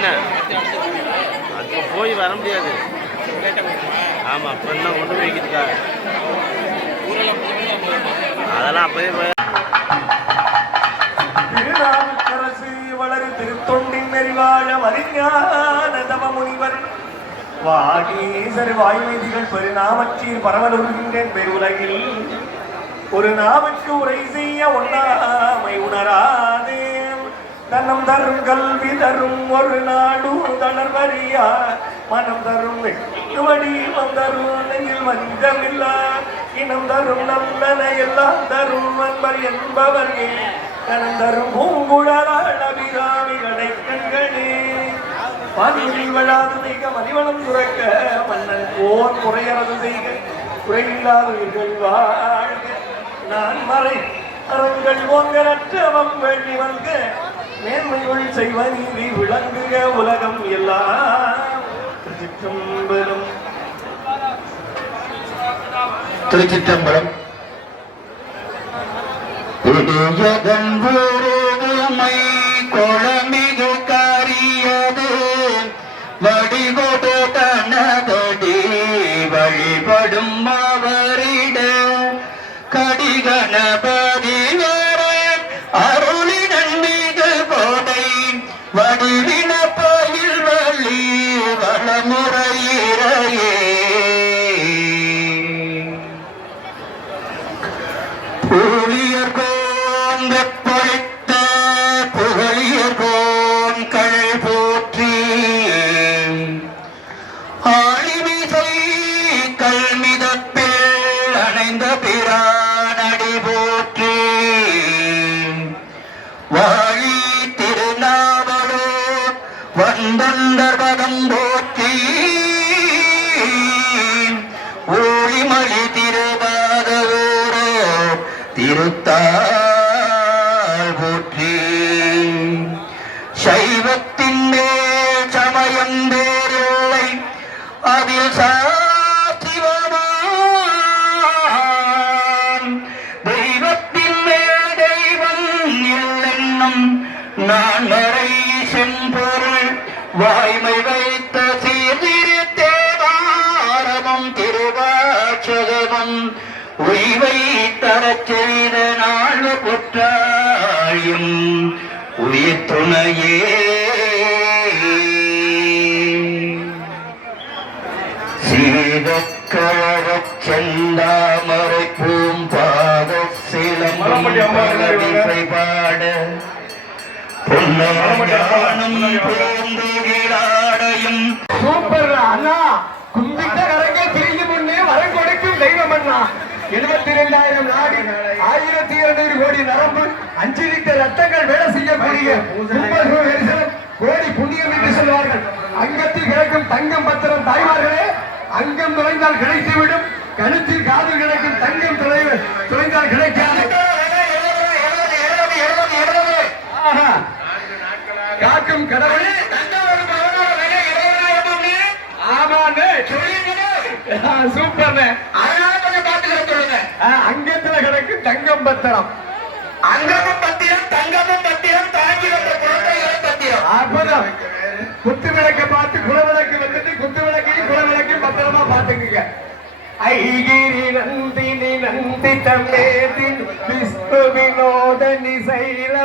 என்ன அதுக்கு போய் வர முடியாது. ஆமாம், இப்போ என்ன கொண்டு போய்க்கிட்டுக்கா அதெல்லாம் அப்போதே போய் திருநாவுக்கரசு வளரு திருத்தொண்டின் நெறிவாழ மறிஞான தவ முனிவர் வாகீசர் வாய்மைதிகள் பெருநாமச்சீர் பரவலுகின்றேன் பெருவுலகில் ஒரு நாவுக்கு உரை செய்ய ஒண்ணாமை உணராதே தன்னம் தரும் கல்வி தரும் ஒரு நாடு தளர்வறியா மனம் தரும் வடிவம் தரும் நெஞ்சில் வஞ்சமில்லா இனம் தரும் நல்லன எல்லாம் தரும் அன்பர் என்பவர்களே கனம் தரும் பூங்குழலாள் அபிராமிகளை கண்களே பாதியில் வளாது மிக மதிவளம் துறக்க மன்னன் போர் குறையறது செய்க குறையில்லாதவர்கள் வாழ்க நான் மறை அறங்கள் ஓங்கரற்றவம் வேண்டி வந்த மேன்மையுள் செய்வ நீதி விளங்குக உலகம் எல்லாம் திருச்சிற்றம்பலம். திருச்சிற்றம்பலம். கொளமிகு காரியது வடிகொடு தனதடி வழிபடும் அவரிட கடிகணபதி அருளினன் மிகு கோடை வடிவின பயில் வழி வளமுறையிறையே புலியர் கோன் வெப்பழித்த புகழியர் கோன் கழல் போற்றி ஆழிமிசை கல்மிதப்பில் அணைந்த பிரானடி போற்றி வாழி திருநாவலோ வந்தந்தர்பதம் போற்றி ஊழிமொழி திருபாதவோரோ திருத்தாள் போற்றி சைவத்தின் மேல் சமயம் வேறில்லை அதில் சாசிவமாம் தெய்வத்தின் மேல் தெய்வம் இல்லென்னும் நான் மறை செம்பொருள் வாய்மை வைத்த சீர்திரு தேவாரமும் திருவாசகமும் உய்வை தரச் செய்த நாள் குற்றாயும் உயிர் துணையே சீதக்கழகச் செந்தாமரை பூம்பாத சிலம்பம் பலவிசை பாட பொன்னாடும் பூந்துகிலாடையும் சூப்பர் அண்ணா கும்பிட்ட கரங்கள் திரிந்து முன்னே வரம் கொடுக்கும் தெய்வம் அண்ணா 72,000 நாடு 1200 கோடி நரம்பு 5 லிட்டர் ரத்தங்கள் வேலை செய்யக்கூடிய கோடி புண்ணியம் என்று சொல்வார்கள். அங்கத்தில் கிடைக்கும் தங்கம் பத்திரம் தாய்மார்களே, அங்கம் துளைந்தால் கிடைத்துவிடும், கழுத்தில் காது கிடைக்கும் தங்கம் துளைந்தால் கிடைக்காது. காக்கும் கடவுளே சூப்பர். அங்கத்துல கிடக்கு தங்கம் பத்திரம், அங்கமும் பத்திரம் தங்கமும் பத்திரம் தாங்கி வந்த பத்திரம். அற்புதம். குத்து விளக்க பார்த்து குலவிளக்கு வந்துட்டு குத்து விளக்கையும் குலவிளக்கையும் பத்திரமா பாத்துக்குங்க. ஐகிரி நந்தினி நந்தி தம்பேதி விஷ்ணு வினோத நிசைல